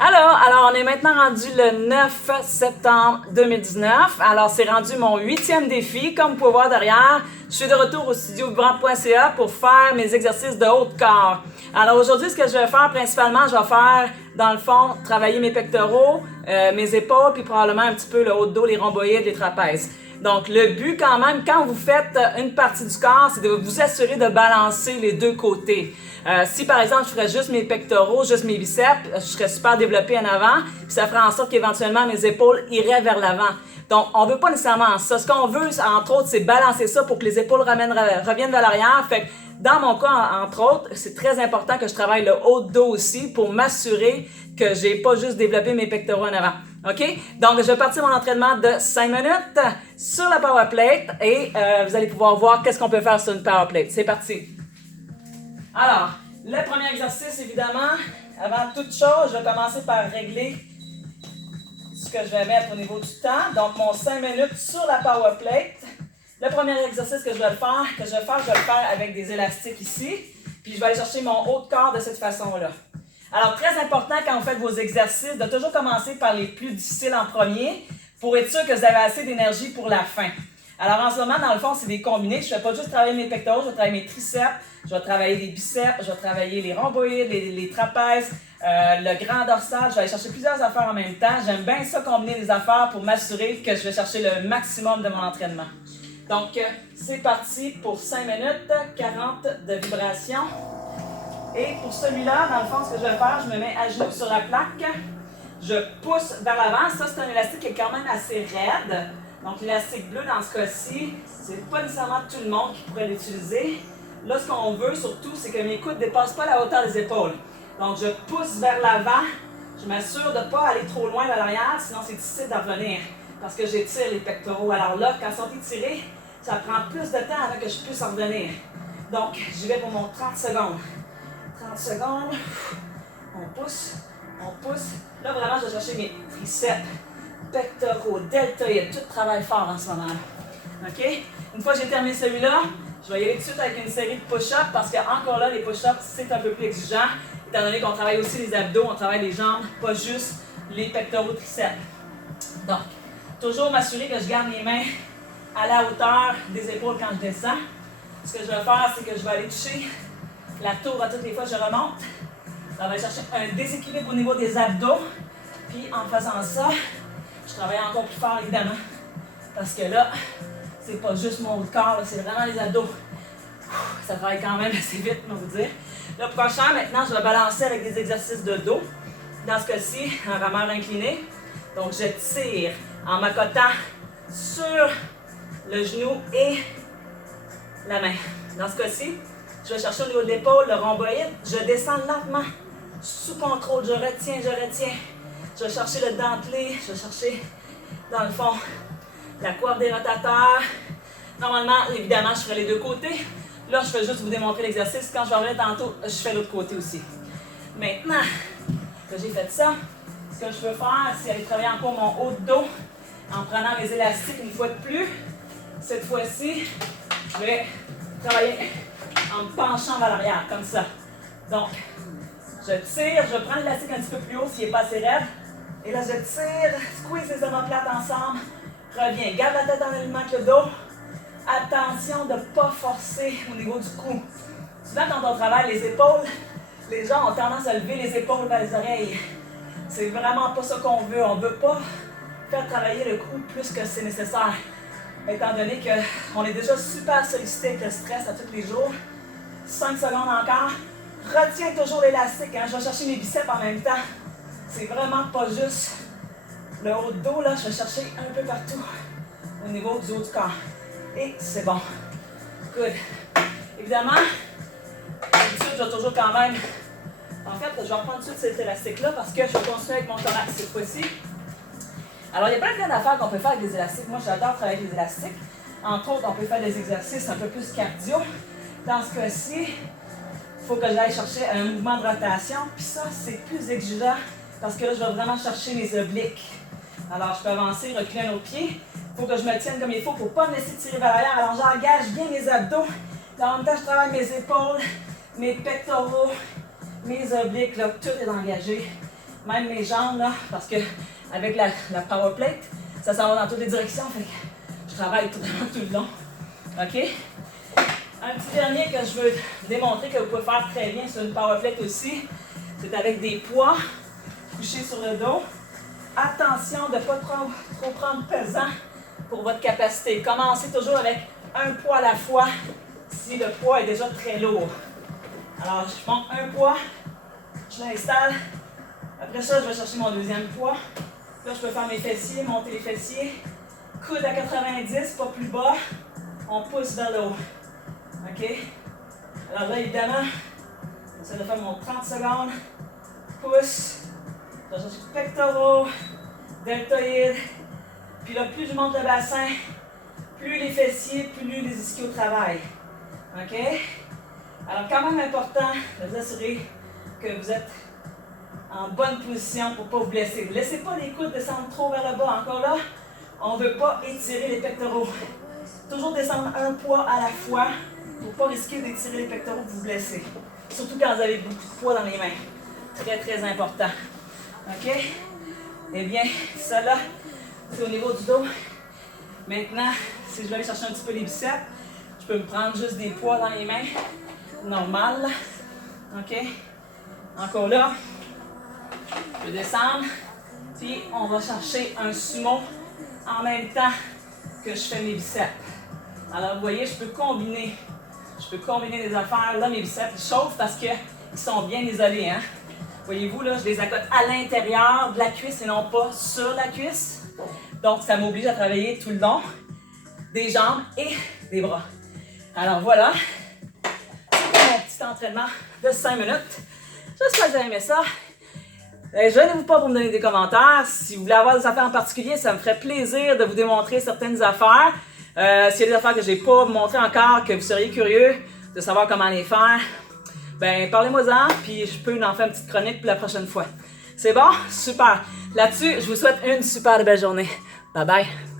Alors on est maintenant rendu le 9 septembre 2019. Alors c'est rendu mon 8e défi. Comme vous pouvez voir derrière, je suis de retour au studio vibrant.ca pour faire mes exercices de haut de corps. Alors aujourd'hui, ce que je vais faire principalement, je vais faire dans le fond, travailler mes pectoraux, mes épaules, puis probablement un petit peu le haut de dos, les rhomboïdes, les trapèzes. Donc le but quand même, quand vous faites une partie du corps, c'est de vous assurer de balancer les deux côtés. Si par exemple je ferais juste mes pectoraux, juste mes biceps, je serais super développée en avant, puis ça ferait en sorte qu'éventuellement mes épaules iraient vers l'avant. Donc on veut pas nécessairement ça. Ce qu'on veut, entre autres, c'est balancer ça pour que les épaules reviennent vers l'arrière. Fait que dans mon cas, entre autres, c'est très important que je travaille le haut de dos aussi pour m'assurer que j'ai pas juste développé mes pectoraux en avant. OK? Donc, je vais partir mon entraînement de 5 minutes sur la power plate et vous allez pouvoir voir qu'est-ce qu'on peut faire sur une power plate. C'est parti! Alors, le premier exercice, évidemment, avant toute chose, je vais commencer par régler ce que je vais mettre au niveau du temps. Donc, mon 5 minutes sur la power plate. Le premier exercice que je vais le faire avec des élastiques ici. Puis, je vais aller chercher mon haut de corps de cette façon-là. Alors, très important quand vous faites vos exercices, de toujours commencer par les plus difficiles en premier pour être sûr que vous avez assez d'énergie pour la fin. Alors, en ce moment, dans le fond, c'est des combinés. Je ne fais pas juste travailler mes pectoraux, je vais travailler mes triceps, je vais travailler les biceps, je vais travailler les rhomboïdes, les trapèzes, le grand dorsal. Je vais aller chercher plusieurs affaires en même temps. J'aime bien ça, combiner les affaires pour m'assurer que je vais chercher le maximum de mon entraînement. Donc, c'est parti pour 5 minutes, 40 de vibrations. Et pour celui-là, dans le fond, ce que je vais faire, je me mets à genoux sur la plaque. Je pousse vers l'avant. Ça, c'est un élastique qui est quand même assez raide. Donc, l'élastique bleu, dans ce cas-ci, c'est pas nécessairement tout le monde qui pourrait l'utiliser. Là, ce qu'on veut surtout, c'est que mes coudes ne dépassent pas la hauteur des épaules. Donc, je pousse vers l'avant. Je m'assure de ne pas aller trop loin vers l'arrière, sinon c'est difficile d'en revenir. Parce que j'étire les pectoraux. Alors là, quand ils sont étirés, ça prend plus de temps avant que je puisse en revenir. Donc, j'y vais pour mon 30 secondes. 30 secondes. On pousse. Là, vraiment, je vais chercher mes triceps, pectoraux, deltoïdes. Tout travaille fort en ce moment. OK? Une fois que j'ai terminé celui-là, je vais y aller tout de suite avec une série de push-ups parce que encore là, les push-ups, c'est un peu plus exigeant. Étant donné qu'on travaille aussi les abdos, on travaille les jambes, pas juste les pectoraux triceps. Donc, toujours m'assurer que je garde les mains à la hauteur des épaules quand je descends. Ce que je vais faire, c'est que je vais aller toucher la tour à toutes les fois que je remonte. Ça va aller chercher un déséquilibre au niveau des abdos. Puis en faisant ça, je travaille encore plus fort évidemment. Parce que là, c'est pas juste mon corps, c'est vraiment les abdos. Ça travaille quand même assez vite, on va vous dire. Le prochain, maintenant, je vais balancer avec des exercices de dos. Dans ce cas-ci, un rameur incliné. Donc je tire en m'accotant sur le genou et la main. Dans ce cas-ci, je vais chercher au niveau de l'épaule, le rhomboïde. Je descends lentement, sous contrôle. Je retiens. Je vais chercher le dentelé. Je vais chercher, dans le fond, la coiffe des rotateurs. Normalement, évidemment, je ferai les deux côtés. Là, je vais juste vous démontrer l'exercice. Quand je vais revenir tantôt, je fais l'autre côté aussi. Maintenant que j'ai fait ça, ce que je veux faire, c'est aller travailler encore mon haut de dos en prenant mes élastiques une fois de plus. Cette fois-ci, je vais travailler en me penchant vers l'arrière, comme ça. Donc, je tire, je prends l'élastique un petit peu plus haut s'il n'est pas assez raide. Et là, je tire, squeeze les omoplates ensemble. Reviens, garde la tête en alignement avec le dos. Attention de ne pas forcer au niveau du cou. Souvent, quand on travaille les épaules, les gens ont tendance à lever les épaules vers les oreilles. C'est vraiment pas ça qu'on veut. On ne veut pas faire travailler le cou plus que c'est nécessaire. Étant donné qu'on est déjà super sollicité avec le stress à tous les jours. 5 secondes encore. Retiens toujours l'élastique. Hein? Je vais chercher mes biceps en même temps. C'est vraiment pas juste le haut de dos. Là, je vais chercher un peu partout au niveau du haut du corps. Et c'est bon. Good. Évidemment, d'habitude, je vais toujours quand même... En fait, je vais reprendre tout de suite cet élastique-là parce que je vais continuer avec mon thorax cette fois-ci. Alors, il y a plein d'affaires qu'on peut faire avec des élastiques. Moi, j'adore travailler avec les élastiques. Entre autres, on peut faire des exercices un peu plus cardio. Dans ce cas-ci, il faut que j'aille chercher un mouvement de rotation. Puis ça, c'est plus exigeant parce que là, je vais vraiment chercher mes obliques. Alors, je peux avancer, reculer un autre pied. Il faut que je me tienne comme il faut pour ne pas me laisser tirer vers l'arrière. Alors, j'engage bien mes abdos. En même temps, je travaille mes épaules, mes pectoraux, mes obliques. Là, tout est engagé. même mes jambes, là, parce que avec la power plate, ça s'en va dans toutes les directions, fait que je travaille tout le long. OK? Un petit dernier que je veux démontrer que vous pouvez faire très bien sur une power plate aussi, c'est avec des poids couchés sur le dos. Attention de ne pas trop prendre pesant pour votre capacité. Commencez toujours avec un poids à la fois si le poids est déjà très lourd. Alors, je monte un poids, je l'installe. Après ça, je vais chercher mon deuxième poids. Là, je peux faire mes fessiers, monter les fessiers. Coude à 90, pas plus bas. On pousse vers le haut. OK? Alors là, évidemment, j'essaie de faire mon 30 secondes. Pousse. Je vais chercher pectoraux, deltoïdes. Puis là, plus je monte le bassin, plus les fessiers, plus les ischios travaillent. OK? Alors, quand même important de vous assurer que vous êtes en bonne position pour ne pas vous blesser. Ne laissez pas les coudes descendre trop vers le bas. Encore là, on ne veut pas étirer les pectoraux. Toujours descendre un poids à la fois pour ne pas risquer d'étirer les pectoraux et de vous blesser. Surtout quand vous avez beaucoup de poids dans les mains. Très, très important. OK? Eh bien, ça là, c'est au niveau du dos. Maintenant, si je vais aller chercher un petit peu les biceps, je peux me prendre juste des poids dans les mains. Normal. OK? Encore là. Je vais descendre. Puis, on va chercher un sumo en même temps que je fais mes biceps. Alors, vous voyez, je peux combiner les affaires. Là, mes biceps, ils chauffent parce qu'ils sont bien isolés. Hein? Voyez-vous, là, je les accote à l'intérieur de la cuisse et non pas sur la cuisse. Donc, ça m'oblige à travailler tout le long des jambes et des bras. Alors, voilà. C'est mon petit entraînement de 5 minutes. J'espère que vous avez aimé ça. Gênez-vous pas pour me donner des commentaires. Si vous voulez avoir des affaires en particulier, ça me ferait plaisir de vous démontrer certaines affaires. S'il y a des affaires que je n'ai pas montrées encore, que vous seriez curieux de savoir comment les faire, ben parlez-moi-en, puis je peux en faire une petite chronique pour la prochaine fois. C'est bon? Super! Là-dessus, je vous souhaite une super belle journée. Bye bye!